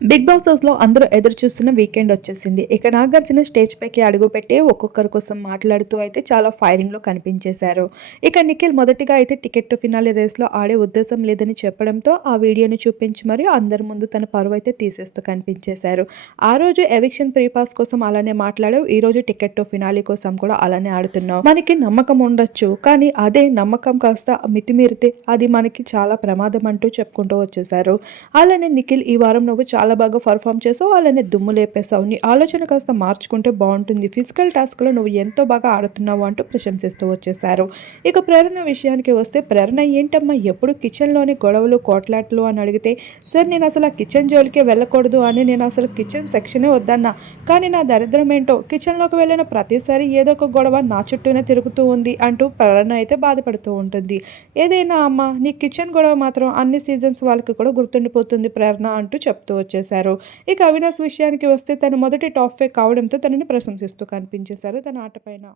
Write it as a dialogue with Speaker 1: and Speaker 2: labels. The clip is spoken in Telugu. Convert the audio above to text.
Speaker 1: బిగ్ బాస్ హౌస్లో అందరూ ఎదురు చూస్తున్న వీకెండ్ వచ్చేసింది. ఇక నాగార్జున స్టేజ్ పైకి అడుగుపెట్టి ఒక్కొక్కరి కోసం మాట్లాడుతూ అయితే చాలా ఫైరింగ్లో కనిపించేశారు. ఇక నిఖిల్ మొదటిగా అయితే టికెట్ టు ఫినాలి రేస్లో ఆడే ఉద్దేశం లేదని చెప్పడంతో ఆ వీడియోని చూపించి మరియు అందరి ముందు తన పరువు అయితే తీసేస్తూ కనిపించేశారు. ఆ రోజు ఎవిక్షన్ ప్రీపాస్ కోసం అలానే మాట్లాడావు ఈ రోజు టికెట్ టు ఫినాలి కోసం కూడా అలానే ఆడుతున్నావు. మనకి నమ్మకం ఉండొచ్చు కానీ అదే నమ్మకం కాస్త మితిమీరితే అది మనకి చాలా ప్రమాదం అంటూ చెప్పుకుంటూ వచ్చేసారు అలానే నిఖిల్ ఈ వారం నువ్వు చాలా చాలా బాగా పర్ఫామ్ చేసావు అలానే దుమ్ము లేపేసావు. నీ ఆలోచన కాస్త మార్చుకుంటే బాగుంటుంది. ఫిజికల్ టాస్క్లో నువ్వు ఎంతో బాగా ఆడుతున్నావు అంటూ ప్రశంసిస్తూ వచ్చేసారు ఇక ప్రేరణ విషయానికి వస్తే ప్రేరణ ఏంటమ్మా? ఎప్పుడు కిచెన్లోని గొడవలు కోట్లాట్లు అని అడిగితే సార్ నేను అసలు ఆ కిచెన్ జోలికే వెళ్ళకూడదు అని నేను అసలు కిచెన్ సెక్షనే వద్దన్నా. కానీ నా దరిద్రం ఏంటో? కిచెన్లోకి వెళ్ళిన ప్రతిసారి ఏదో ఒక గొడవ నా చుట్టూనే తిరుగుతూ ఉంది అంటూ ప్రేరణ అయితే బాధపడుతూ ఉంటుంది. ఏదైనా అమ్మ నీ కిచెన్ గొడవ మాత్రం అన్ని సీజన్స్ వాళ్ళకి కూడా గుర్తుండిపోతుంది ప్రేరణ అంటూ చెప్తూ వచ్చేశారు ఇక అవినాష్ విషయానికి వస్తే తను మొదటి టాప్ ఫైవ్ కావడంతో తనని ప్రశంసిస్తూ కనిపించేశారు తన ఆటపైన.